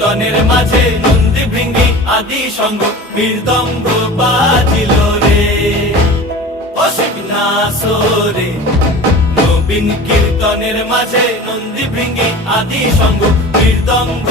কীর্তনের মাঝে নন্দী ভৃঙ্গি আদি সঙ্গ মৃদঙ্গ বাজিল রে অসিক নাসরে নবীন কীর্তনের মাঝে নন্দী ভৃঙ্গি আদি সঙ্গ মৃদঙ্গ